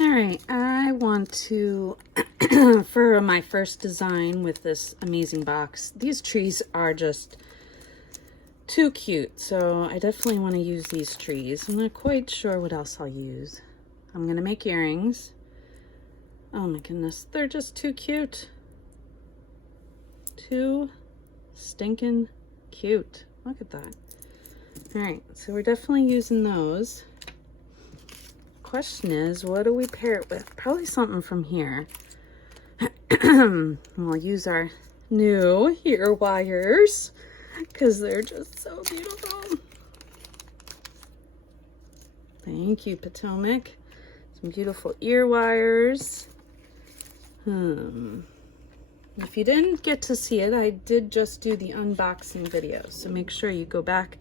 All right, I want to, for my first design with this amazing box, these trees are just too cute. So I definitely want to use these trees. I'm not quite sure what else I'll use. I'm going to make earrings. Oh my goodness, they're just too cute. Too stinking cute. Look at that. All right, so we're definitely using those. Question is, what do we pair it with? Probably something from here. We'll use our new ear wires because they're just so beautiful. Thank you, Potomac. Some beautiful ear wires. If you didn't get to see it, I did just do the unboxing video, so make sure you go back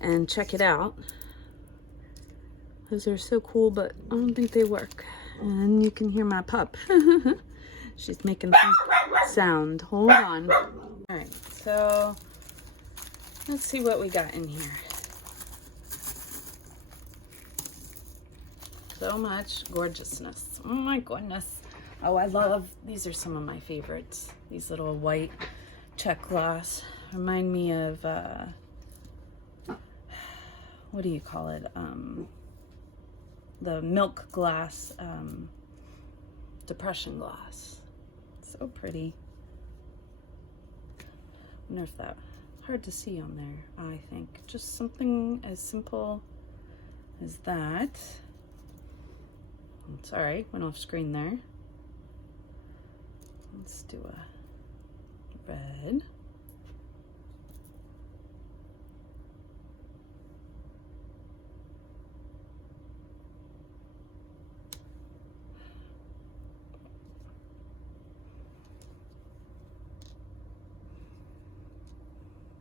and check it out. Those are so cool, but I don't think they work. And you can hear my pup. She's making some sound. Hold on. All right, so let's see what we got in here. So much gorgeousness. Oh my goodness. Oh, I love, these are some of my favorites. These little white check glass remind me of, what do you call it? The milk glass, depression glass. So pretty. I wonder if that, hard to see on there, I think. Just something as simple as that. Sorry, went off screen there. Let's do a red.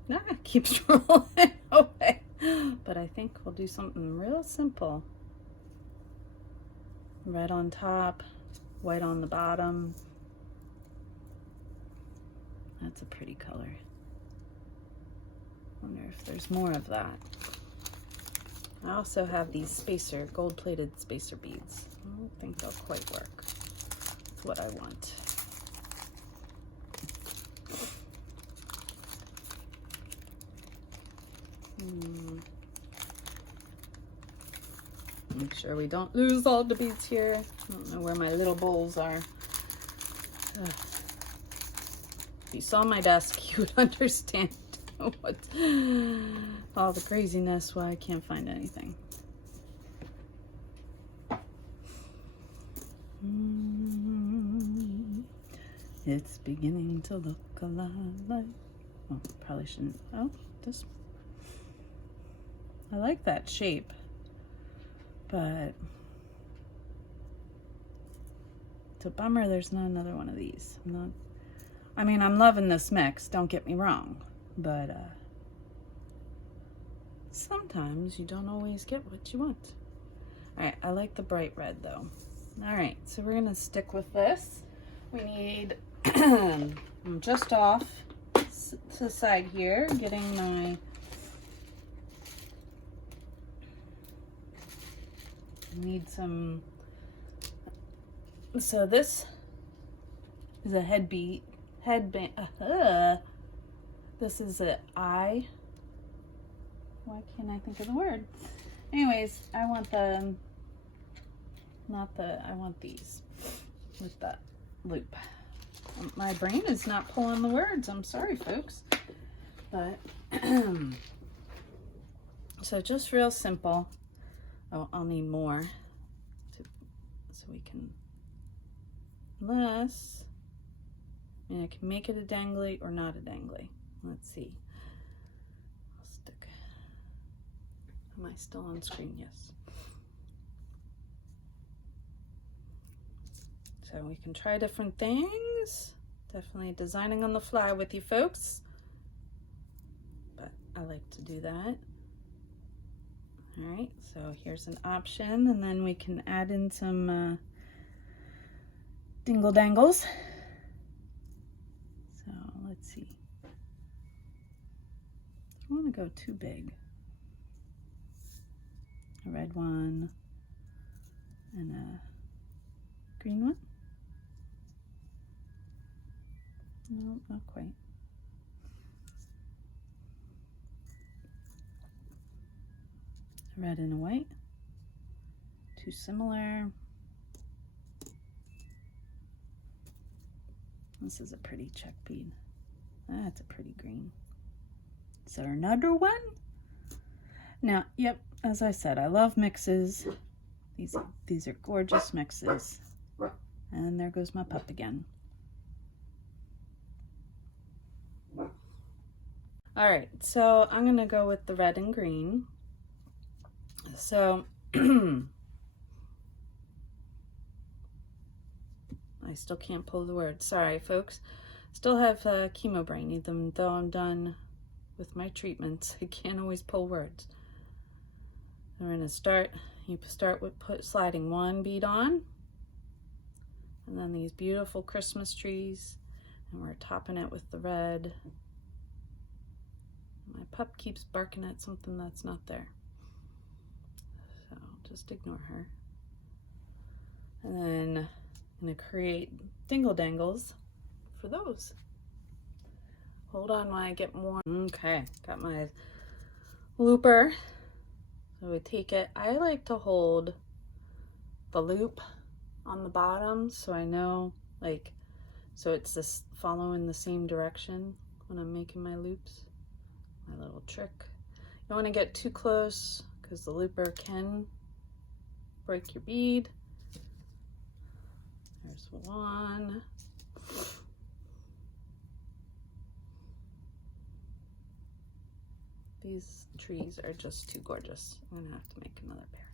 Nah, it keeps rolling away. But I think we'll do something real simple. Red on top, white on the bottom. That's a pretty color. Wonder if there's more of that. I also have these spacer, gold-plated spacer beads. I don't think they'll quite work. That's what I want. Make sure we don't lose all the beads here. I don't know where my little bowls are. Ugh. If you saw my desk, you would understand what all the craziness, why I can't find anything. It's beginning to look a lot like, oh, probably shouldn't, oh, this, I like that shape, but it's a bummer there's not another one of these. I'm loving this mix, don't get me wrong, but sometimes you don't always get what you want. All right, I like the bright red though. All right, so we're gonna stick with this. We need, I'm just off to the side here, getting my, need some, so this is a headband, this is an eye, why can't I think of the word? Anyways, I want the, I want these with that loop. My brain is not pulling the words, I'm sorry folks, but so just real simple. Oh, I'll need more so we can, unless, I can make it a dangly or not a dangly. Let's see. I'll stick. Am I still on screen? Yes. So we can try different things. Definitely designing on the fly with you folks. But I like to do that. All right, so here's an option, and then we can add in some dingle dangles. So let's see. I don't want to go too big. A red one and a green one? No, not quite. Red and a white. Too similar. This is a pretty check bead. That's a pretty green. Is there another one? Now, yep, as I said, I love mixes. These are gorgeous mixes. And there goes my pup again. All right, so I'm gonna go with the red and green. So I still can't pull the word. Sorry, folks. Still have chemo brain, even though I'm done with my treatments. I can't always pull words. We're gonna start. You start with sliding one bead on, and then these beautiful Christmas trees, and we're topping it with the red. My pup keeps barking at something that's not there, so just ignore her. And then I'm gonna create dingle dangles for those. Hold on while I get more. Okay, got my looper. So we take it. I like to hold the loop on the bottom so I know, like, so it's this following the same direction when I'm making my loops. My little trick. You don't want to get too close because the looper can break your bead. There's one. These trees are just too gorgeous. I'm gonna have to make another pair.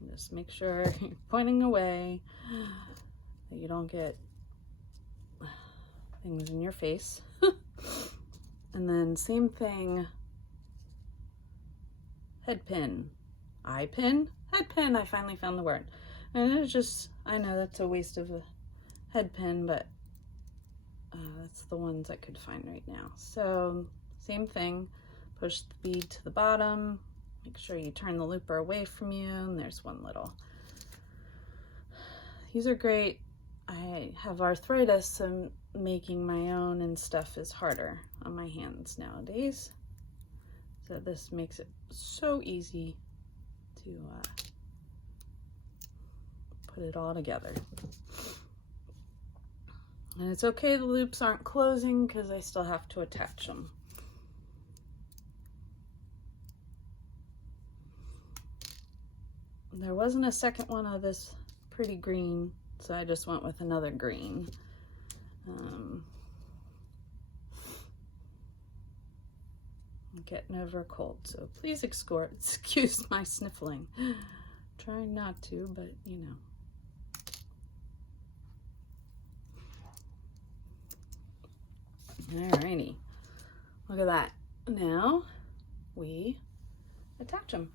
And just make sure you're pointing away, that you don't get things in your face. And then same thing, head pin, eye pin, head pin. I finally found the word. And it's just, I know that's a waste of a head pin, but that's the ones I could find right now. So same thing, push the bead to the bottom, make sure you turn the looper away from you, and there's one little. These are great. I have arthritis, so making my own and stuff is harder on my hands nowadays. So this makes it so easy to put it all together. And it's okay the loops aren't closing because I still have to attach them. There wasn't a second one of this pretty green, so I just went with another green. I'm getting over a cold, so please excuse my sniffling. Trying not to, but you know. Alrighty, look at that. Now we attach them.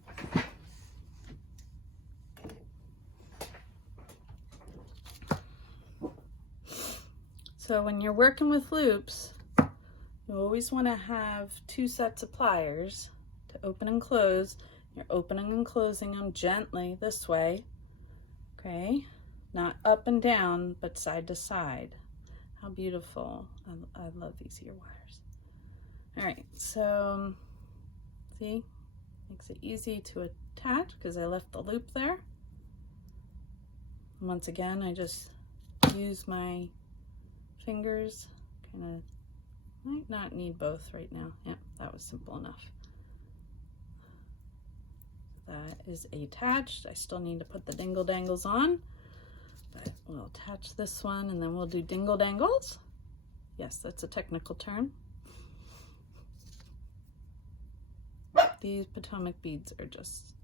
So when you're working with loops, you always want to have two sets of pliers to open and close. You're opening and closing them gently this way, okay? Not up and down, but side to side. How beautiful. I love these ear wires. All right, so see, makes it easy to attach because I left the loop there. And once again, I just use my fingers, kind of, might not need both right now. Yep, that was simple enough. That is attached. I still need to put the dingle dangles on, but we'll attach this one and then we'll do dingle dangles. Yes, that's a technical term. These Potomac beads are just,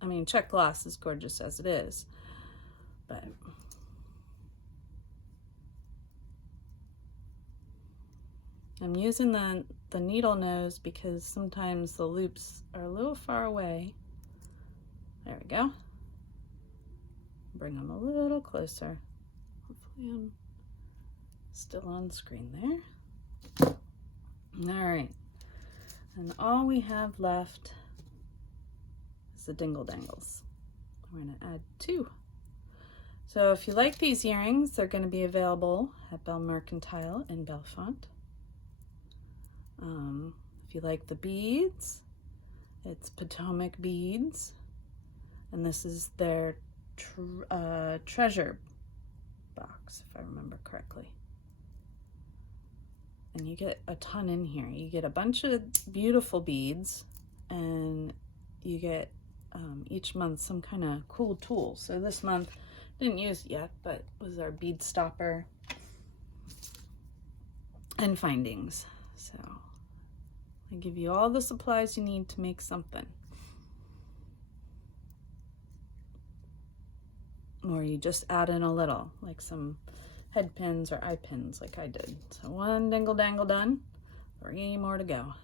I mean, check gloss is gorgeous as it is, but I'm using the needle nose because sometimes the loops are a little far away. There we go. Bring them a little closer. Hopefully I'm still on screen there. All right. And all we have left is the dingle dangles. We're going to add 2. So if you like these earrings, they're going to be available at Bellemercantile in Bellefonte. If you like the beads, it's Potomac beads, and this is their treasure box, if I remember correctly. And you get a ton in here. You get a bunch of beautiful beads, and you get each month some kind of cool tool. So this month, didn't use it yet, but was our bead stopper and findings. So I give you all the supplies you need to make something. Or you just add in a little, like some head pins or eye pins like I did. So 1 dingle dangle done, 3 more to go.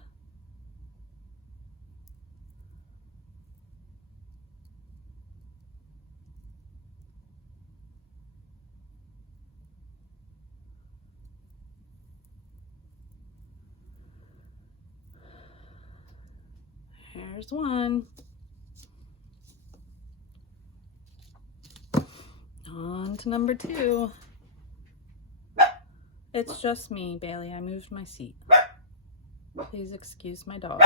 Here's 1. On to number 2. It's just me, Bailey. I moved my seat. Please excuse my dog.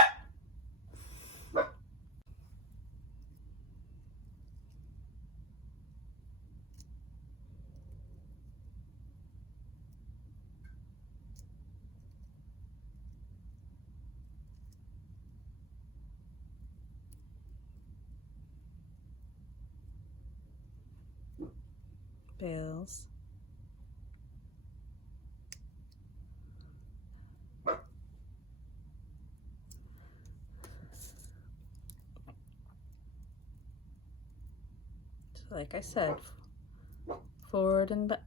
Bales. Like I said, forward and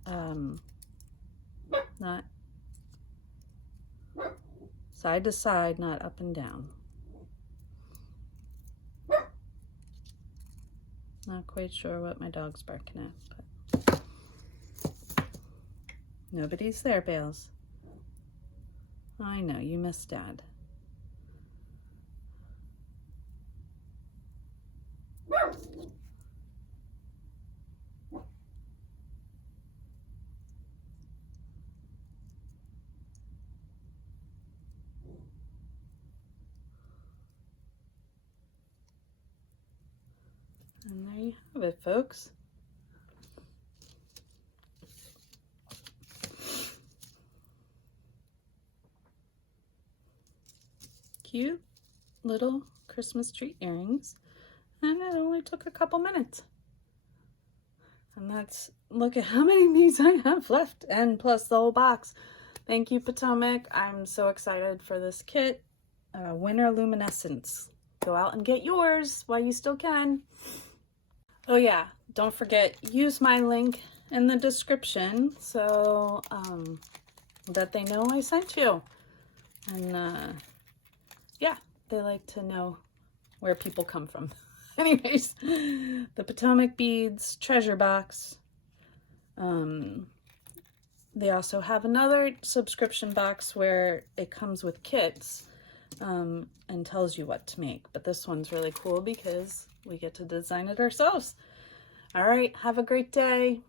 not side to side, not up and down. Not quite sure what my dog's barking at, but nobody's there, Bales. I know, you miss Dad. And there you have it, folks. Cute little Christmas tree earrings, and it only took a couple minutes. And that's, look at how many of these I have left, and plus the whole box. Thank you, Potomac. I'm so excited for this kit. Winter Luminescence. Go out and get yours while you still can. Oh yeah, don't forget, use my link in the description so that they know I sent you. And yeah, they like to know where people come from. Anyways, the Potomac beads treasure box. They also have another subscription box where it comes with kits and tells you what to make. But this one's really cool because we get to design it ourselves. All right, have a great day.